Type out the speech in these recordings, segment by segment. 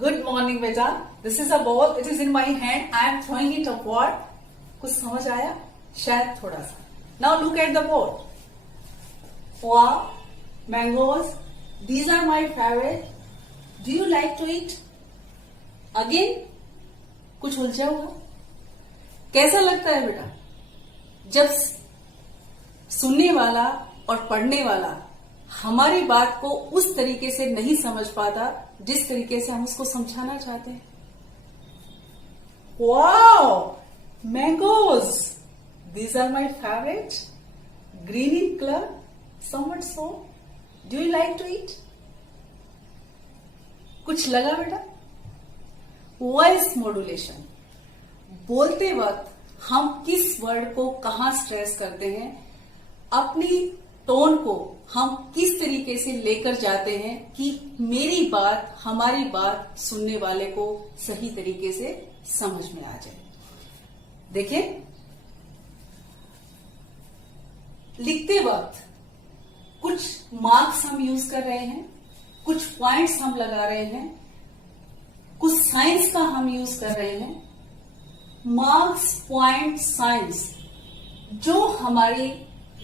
Good morning, beta. This is a ball. It is in my hand. I am throwing it upward. कुछ समझ आया? शायद थोड़ा सा. Now look at the ball. Wow, mangoes. These are my favorite. Do you like to eat? Again, कुछ उलझा हुआ? कैसा लगता है बेटा? जब सुनने वाला और पढ़ने वाला हमारी बात को उस तरीके से नहीं समझ पाता जिस तरीके से हम उसको समझाना चाहते हैं. Wow, mangoes. These are my favorite. Green in color, somewhat so. Do you like to eat? कुछ लगा बेटा? Voice modulation. बोलते वक्त हम किस वर्ड को कहां स्ट्रेस करते हैं, अपनी टोन को हम किस तरीके से लेकर जाते हैं कि मेरी बात, हमारी बात सुनने वाले को सही तरीके से समझ में आ जाए. देखिए, लिखते वक्त कुछ मार्क्स हम यूज कर रहे हैं, कुछ पॉइंट्स हम लगा रहे हैं, कुछ साइंस का हम यूज कर रहे हैं. मार्क्स, पॉइंट, साइंस जो हमारी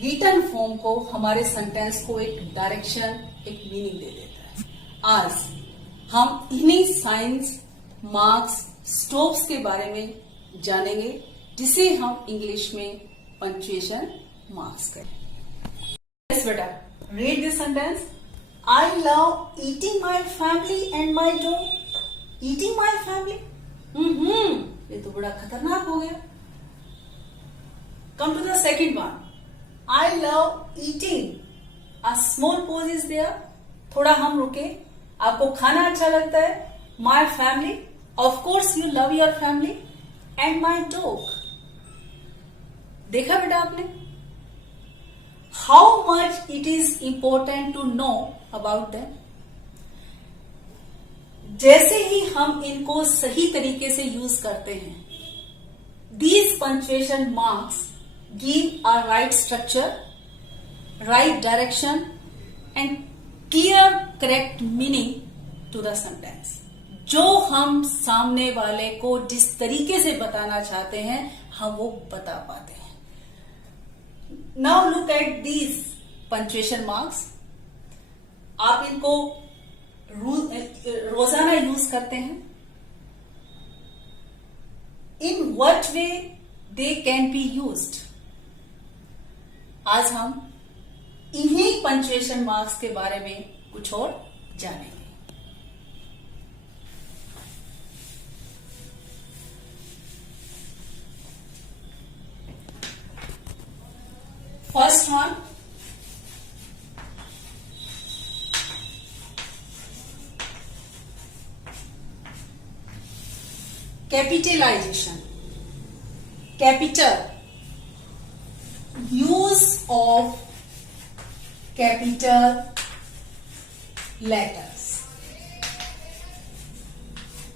रिटन फॉर्म को, हमारे सेंटेंस को एक डायरेक्शन, एक मीनिंग दे देता है. आज हम इन्हीं साइंस, मार्क्स, स्टॉप्स के बारे में जानेंगे जिसे हम इंग्लिश में पंक्चुएशन मार्क्स कहें. यस बेटा, read this sentence. I love eating my family and my dog. Eating my family, ये तो बड़ा खतरनाक हो गया. Come to the second one. I love eating. A small pause is there. थोड़ा हम रुके. आपको खाना अच्छा लगता है. My family. Of course you love your family. And my dog. देखा बेटा आपने? How much it is important to know about them. जैसे ही हम इनको सही तरीके से यूज करते हैं, these punctuation marks give a right structure, right direction and clear correct meaning to the sentence. जो हम सामने वाले को जिस तरीके से बताना चाहते हैं हम वो बता पाते हैं. Now look at these punctuation marks. आप इनको रोजाना यूज करते हैं. In what way they can be used? आज हम इन्हीं पंक्चुएशन मार्क्स के बारे में कुछ और जानेंगे. First one, capitalisation. Capital, use of capital letters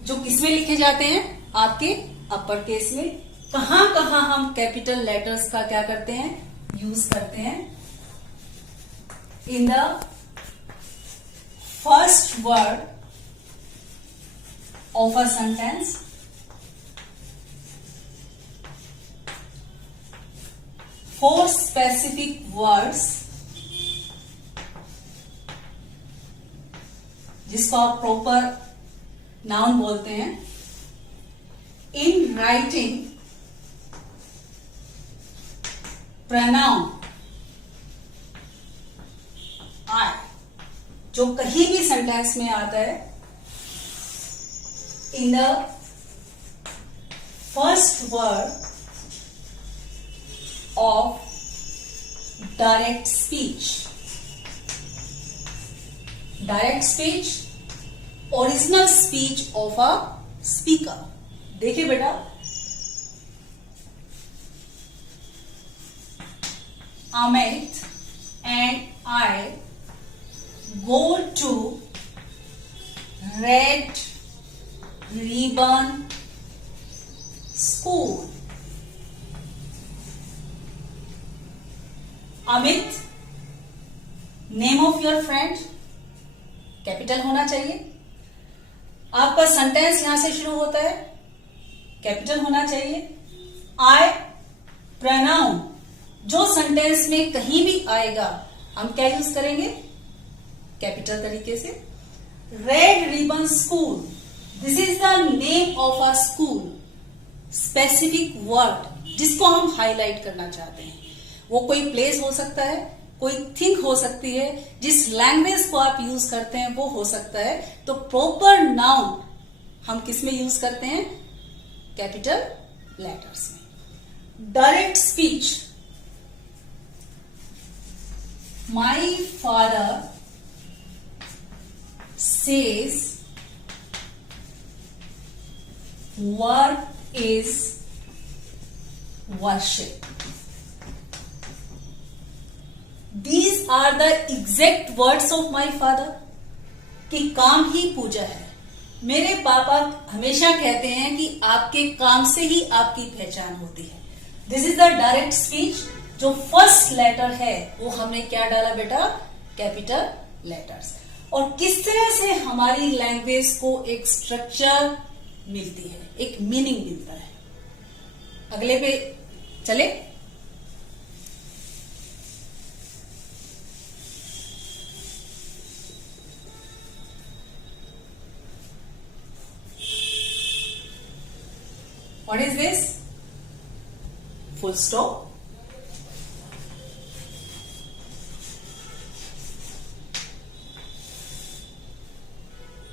जो किसमें लिखे जाते हैं, आपके अपर केस में. कहां कहां हम कैपिटल लेटर्स का क्या करते हैं, यूज करते हैं. In the first word of a sentence, for specific words जिसको आप प्रॉपर नाउन बोलते हैं. इन राइटिंग, प्रोनाउन आई जो कहीं भी सेंटेंस में आता है. In the first word of direct speech. Direct speech, original speech of a speaker. देखिए बेटा, Amit and I go to Red Ribbon School. Amit, name of your friend capital होना चाहिए. आपका सेंटेंस यहां से शुरू होता है, कैपिटल होना चाहिए। आई प्रोनाउन, जो सेंटेंस में कहीं भी आएगा हम क्या यूज करेंगे, कैपिटल तरीके से। Red ribbon school, this is the name of a school, specific word जिसको हम हाईलाइट करना चाहते हैं। वो कोई प्लेस हो सकता है, कोई थिंग हो सकती है, जिस लैंग्वेज को आप यूज करते हैं वो हो सकता है। तो प्रॉपर नाउन हम किस में यूज करते हैं, कैपिटल लेटर्स में। Direct speech, my father says work is worship. These are the exact words of my father, कि काम ही पूजा है। मेरे पापा हमेशा कहते हैं कि आपके काम से ही आपकी पहचान होती है। This is the direct speech. जो फर्स्ट लेटर है वो हमने क्या डाला बेटा, कैपिटल लेटर्स। और किस तरह से हमारी लैंग्वेज को एक स्ट्रक्चर मिलती है, एक मीनिंग मिलता है। अगले पे चले। What is this, full stop.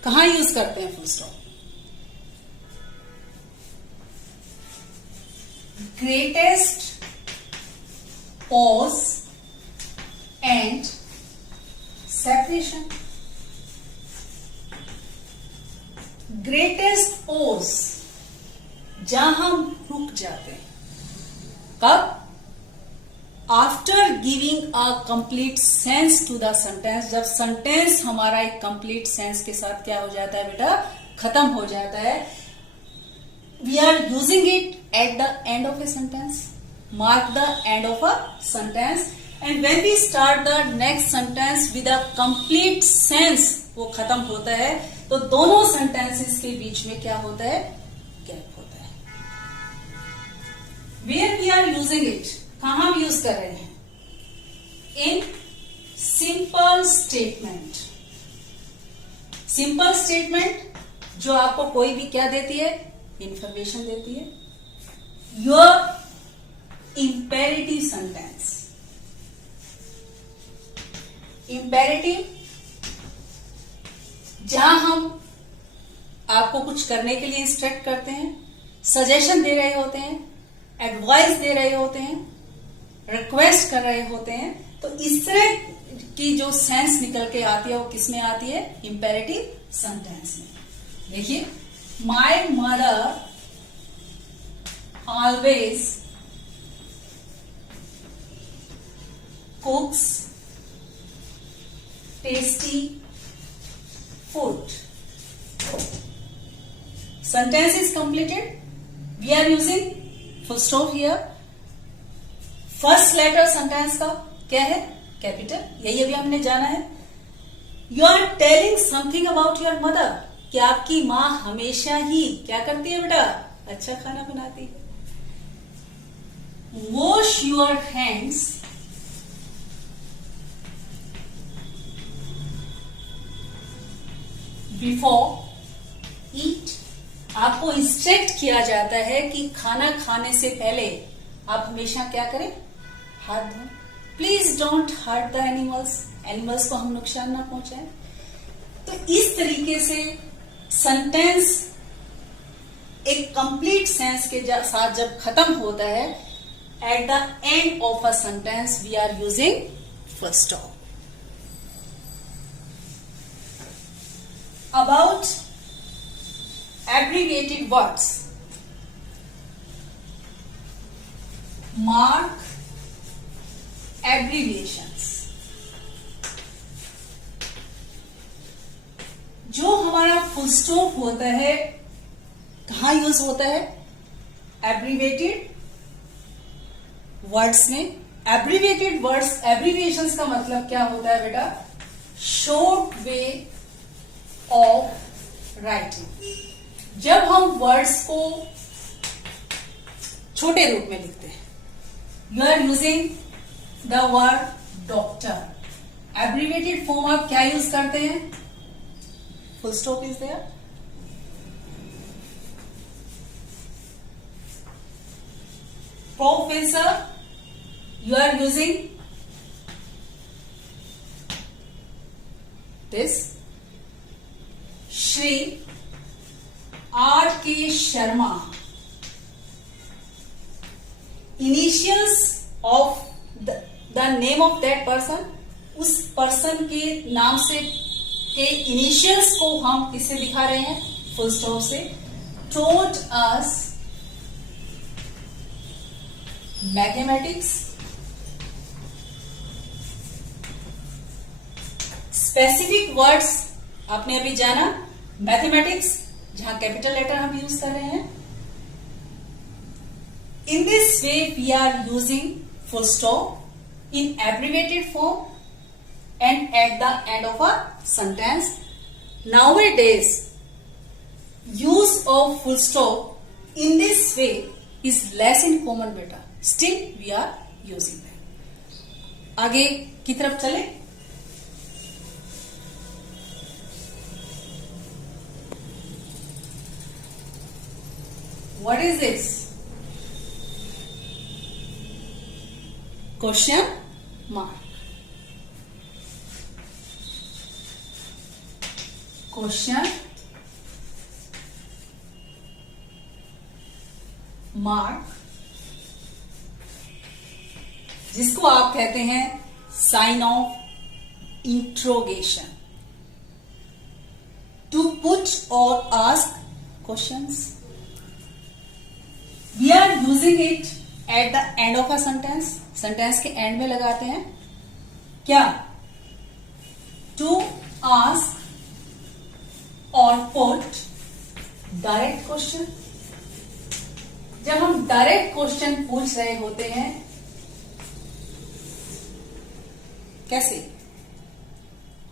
कहां यूज करते हैं full stop, greatest pause and separation. Greatest pause, जहां हम रुक जाते हैं, कब, after giving a complete sense to the sentence, जब सेंटेंस हमारा एक कंप्लीट सेंस के साथ क्या हो जाता है बेटा, खत्म हो जाता है। We are using it at the end of a sentence, mark the end of a sentence, and when we start the next sentence with a complete sense, वो खत्म होता है, तो दोनों सेंटेंसेस के बीच में क्या होता है, गैप होता है। Where we are using it, कहां हम यूज कर रहे हैं, in simple statement. Simple statement जो आपको कोई भी क्या देती है, इंफॉर्मेशन देती है। योर इंपेरेटिव सेंटेंस, इंपेरेटिव जहां हम आपको कुछ करने के लिए इंस्ट्रक्ट करते हैं, सजेशन दे रहे होते हैं, एडवाइस दे रहे होते हैं, रिक्वेस्ट कर रहे होते हैं, तो इस तरह की जो सेंस निकल के आती है वो किस में आती है, इंपेरेटिव सेंटेंस में। देखिए, my mother always cooks tasty food. Sentence is completed. We are using full stop here. First letter sentence का क्या है, कैपिटल, यही अभी हमने जाना है। You are telling something about your mother, कि आपकी माँ हमेशा ही क्या करती है बेटा, अच्छा खाना बनाती है। वॉश योर हैंड्स बिफोर ईट, आपको इंस्ट्रक्ट किया जाता है कि खाना खाने से पहले आप हमेशा क्या करें, हाथ धोएं। Please don't hurt the animals, animals को हम नुकसान ना पहुंचाएं। तो इस तरीके से सेंटेंस एक कंप्लीट सेंस के साथ जब खत्म होता है, at the end of a sentence we are using full stop. About abbreviated words, mark abbreviations। जो हमारा फुल स्टॉप होता है कहां यूज होता है, एब्रीवेटेड वर्ड्स में। एब्रीवेटेड वर्ड्स, एब्रीविएशंस का मतलब क्या होता है बेटा, शॉर्ट वे ऑफ राइटिंग। जब हम वर्ड्स को छोटे रूप में लिखते हैं, you are using the word doctor. Abbreviated form आप क्या यूज करते हैं? Full stop is there. Professor, you are using this. Shri R.K. Sharma, initials of the name of that person, उस पर्सन के नाम से के इनिशियल्स को हम किससे दिखा रहे हैं? फुल स्टॉप से। taught us mathematics, specific words आपने अभी जाना, मैथमेटिक्स जहां कैपिटल लेटर हम यूज कर रहे हैं। In this way we are using full stop in abbreviated form and at the end of a sentence. Nowadays use of full stop in this way is less in common बेटा, still we are using that. आगे की तरफ चले। What is this? Question mark. Question mark, जिसको आप कहते हैं sign of interrogation. To put और ask questions. We are using it at the end of a sentence. Sentence के एंड में लगाते हैं क्या? To ask or put direct question. जब हम डायरेक्ट क्वेश्चन पूछ रहे होते हैं, कैसे?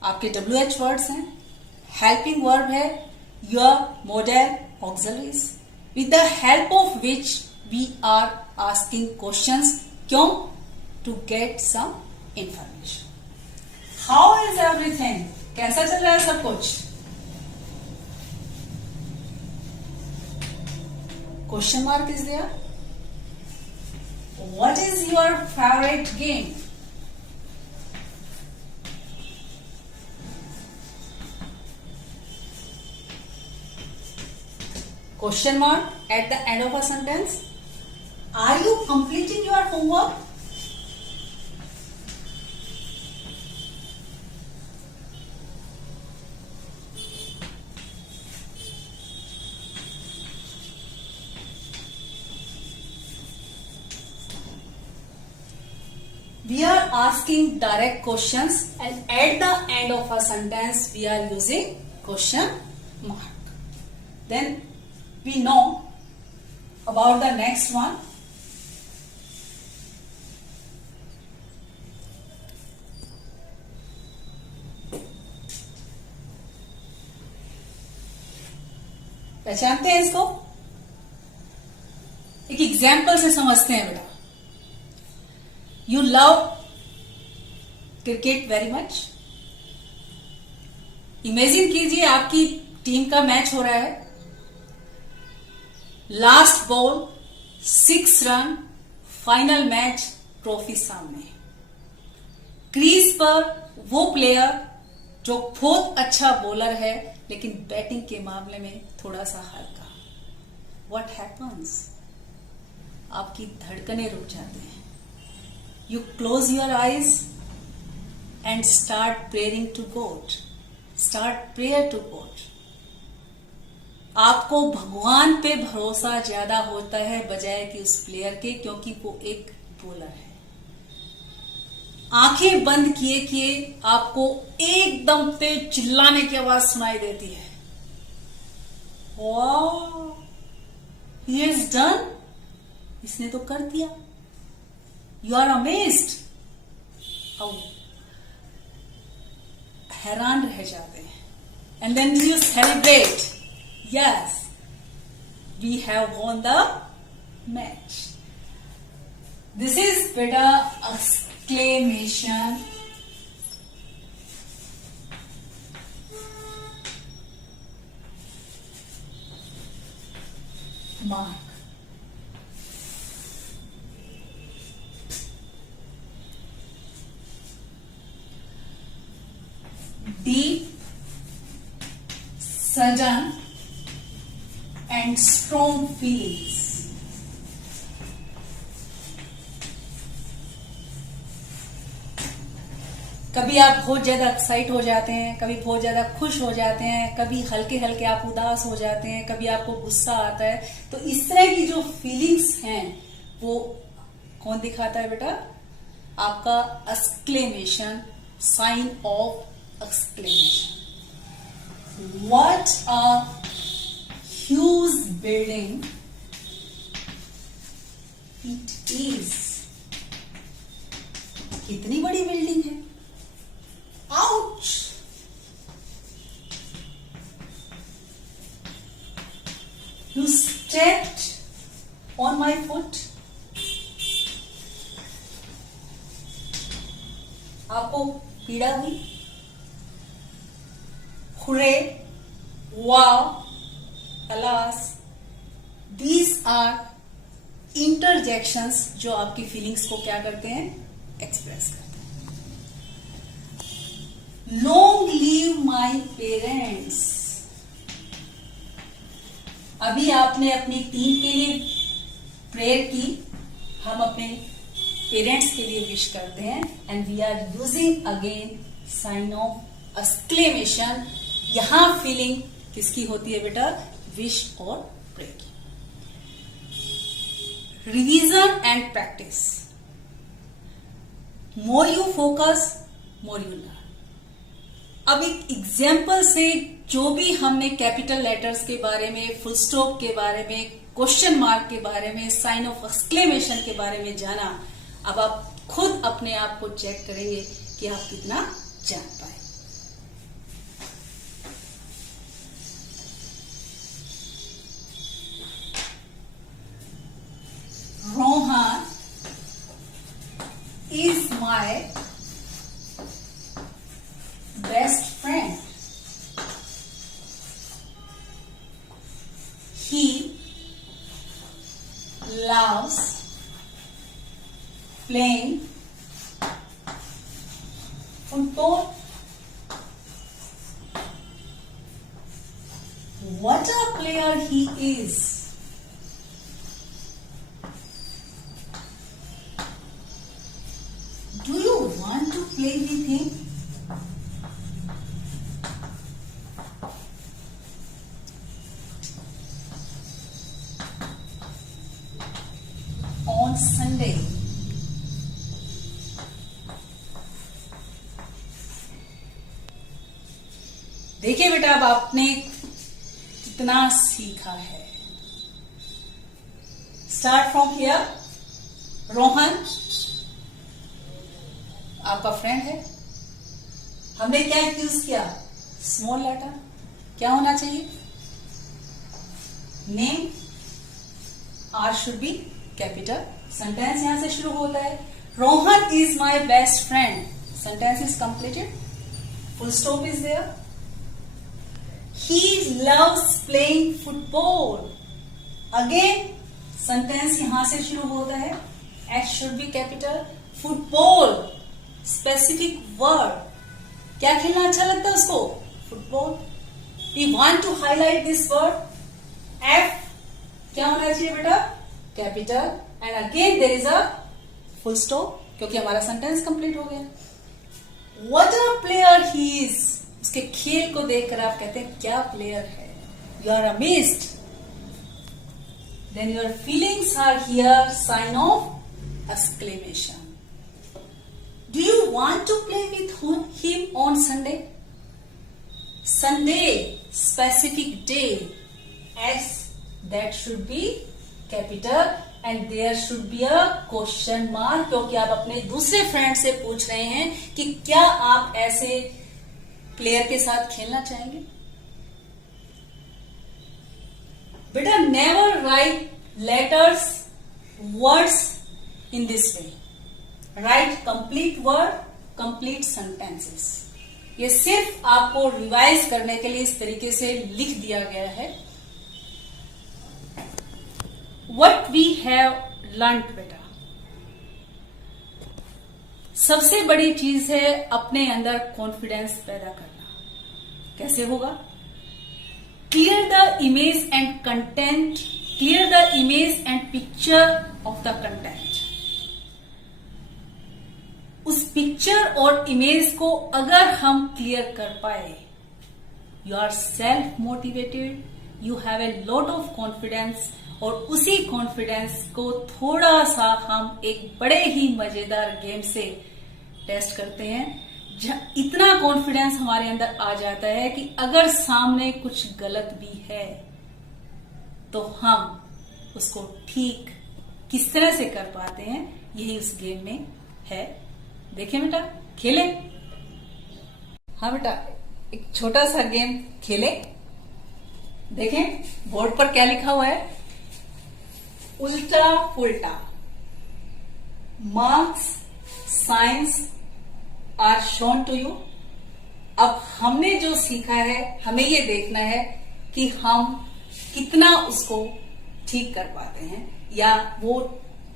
आपके WH वर्ड्स हैं, हेल्पिंग वर्ब है, your model auxiliaries, with the help of which we are asking questions. क्यों? To get some information. How is everything? कैसा चल रहा है सब कुछ? Question mark is there. What is your favorite game? Question mark at the end of a sentence. Are you completing your homework? We are asking direct questions, and at the end of a sentence we are using question mark. Then we know about the next one. पहचानते हैं इसको? एक example से समझते हैं बेटा। You love cricket very much. Imagine कीजिए आपकी टीम का मैच हो रहा है, last ball 6 run, final match, trophy सामने। क्रीज पर वो प्लेयर जो बहुत अच्छा बॉलर है लेकिन बैटिंग के मामले में थोड़ा सा हल्का। What happens? आपकी धड़कनें रुक जाती हैं। You close your eyes and start praying to God, start prayer to God. आपको भगवान पे भरोसा ज्यादा होता है बजाय कि उस प्लेयर के, क्योंकि वो एक बॉलर है। आंखें बंद किए किए आपको एकदम तेज चिल्लाने की आवाज सुनाई देती है। वाह, ही हैज डन, इसने तो कर दिया। यू आर अमेज्ड, हैरान रह जाते हैं। And then you celebrate, Yes, we have won the match. This is beta exclamation mark. Deep, sudden and strong feelings. कभी आप बहुत ज्यादा एक्साइट हो जाते हैं, कभी बहुत ज्यादा खुश हो जाते हैं, कभी हल्के हल्के आप उदास हो जाते हैं, कभी आपको गुस्सा आता है। तो इस तरह की जो फीलिंग्स हैं वो कौन दिखाता है बेटा? आपका exclamation, sign of exclamation. What a huge building it is. कितनी बड़ी बिल्डिंग है। Ouch! You stepped on my foot. आपको पीड़ा हुई। Hooray! Wow! Alas! These are interjections जो आपकी फीलिंग्स को क्या करते हैं? एक्सप्रेस करते हैं। Long leave my parents. अभी आपने अपनी टीम के लिए प्रेयर की, हम अपने पेरेंट्स के लिए विश करते हैं। And we are using again sign of exclamation. यहां फीलिंग किसकी होती है बेटा? विश और प्रेयर की। Revision and practice. More you focus, more you learn. अब एक एग्जाम्पल से जो भी हमने कैपिटल लेटर्स के बारे में, फुल स्टॉप के बारे में, क्वेश्चन मार्क के बारे में, साइन ऑफ एक्सक्लेमेशन के बारे में जाना, अब आप खुद अपने आप को चेक करेंगे कि आप कितना जान पाए। Rohan is my best friend. He loves playing football. What a player he is. Do you want to play with him? On Sunday. देखिए बेटा, अब आपने कितना सीखा है। Start from here. रोहन आपका फ्रेंड है। हमने क्या यूज किया? Small letter. क्या होना चाहिए? Name. R should be capital. Sentence यहां से शुरू होता है। Rohan is my best friend. Sentence is completed. Full stop is there. He loves playing football. Again sentence यहां से शुरू होता है। H should be capital. Football specific word. क्या खेलना अच्छा लगता है उसको? Football. We want to highlight this word. F क्या होना चाहिए बेटा? Capital. And again there is a full stop, क्योंकि हमारा सेंटेंस कंप्लीट हो गया। What a player he is. उसके खेल को देखकर आप कहते हैं क्या प्लेयर है। You are amazed. Then your feelings are here, sign of exclamation. Do you want to play with him on Sunday? Sunday, specific day. S, that should be capital and there should be a question mark, क्योंकि आप अपने दूसरे friend से पूछ रहे हैं कि क्या आप ऐसे प्लेयर के साथ खेलना चाहेंगे। बेटा never write letters words in this way, right complete word complete sentences. ये सिर्फ आपको रिवाइज करने के लिए इस तरीके से लिख दिया गया है। व्हाट वी हैव लर्नड बेटा, सबसे बड़ी चीज है अपने अंदर कॉन्फिडेंस पैदा करना। कैसे होगा? Clear the image and content, clear the image and picture of the content. उस पिक्चर और इमेज को अगर हम क्लियर कर पाए, you are self motivated, you have a lot of confidence, और उसी कॉन्फिडेंस को थोड़ा सा हम एक बड़े ही मजेदार गेम से टेस्ट करते हैं। इतना कॉन्फिडेंस हमारे अंदर आ जाता है कि अगर सामने कुछ गलत भी है तो हम उसको ठीक किस तरह से कर पाते हैं, यही उस गेम में है। देखें बेटा, खेले। हाँ बेटा, एक छोटा सा गेम खेले। देखें बोर्ड पर क्या लिखा हुआ है, उल्टा पुल्टा। Marks signs are shown to you. अब हमने जो सीखा है, हमें ये देखना है कि हम कितना उसको ठीक कर पाते हैं, या वो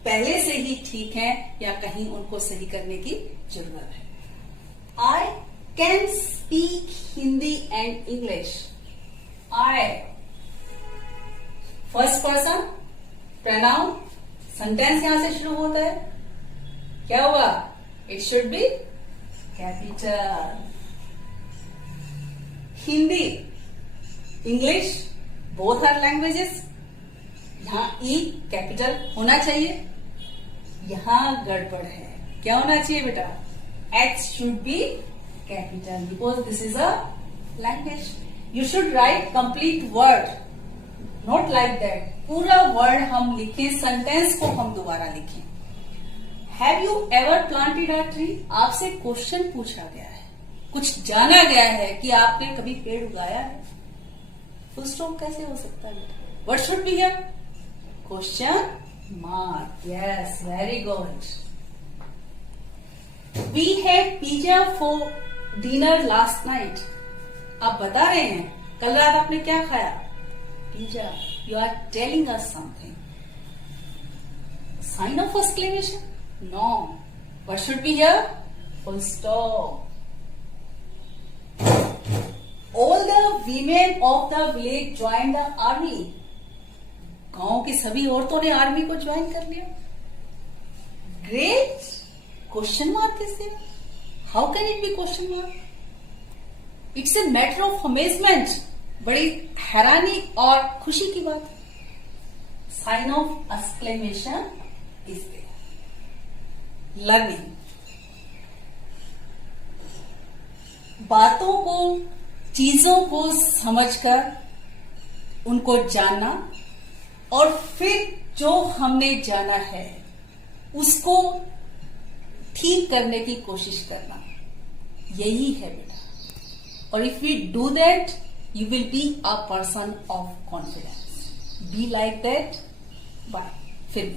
पहले से ही ठीक है या कहीं उनको सही करने की जरूरत है। I can speak Hindi and English. I first person pronoun, sentence यहां से शुरू होता है, क्या होगा? It should be capital. Hindi English both are languages, यहां ई कैपिटल होना चाहिए, यहां गड़बड़ है। क्या होना चाहिए बेटा? H should be capital because this is a language. You should write complete word, not like that पूरा वर्ड हम लिखें, सेंटेंस को हम दोबारा लिखें। Have you ever planted a tree? आपसे क्वेश्चन पूछा गया है, कुछ जाना गया है कि आपने कभी पेड़ उगाया है। फुल स्टॉप कैसे हो सकता है? What should be here? Question mark. Yes, very good. We had pizza for dinner last night. आप बता रहे हैं कल रात आपने क्या खाया? Pizza. You are telling us something. Sign of exclamation? No. What should be here? Full stop. All the women of the village joined the army. गांव की सभी औरतों ने आर्मी को ज्वाइन कर लिया। Great. Question mark is there. How can it be question mark? It's a matter of amazement. बड़ी हैरानी और खुशी की बात। Sign of exclamation is there. Learning, बातों को, चीजों को समझकर उनको जानना, और फिर जो हमने जाना है उसको ठीक करने की कोशिश करना, यही है बेटा। और if we do that, you will be a person of confidence. Be like that. Bye. फिर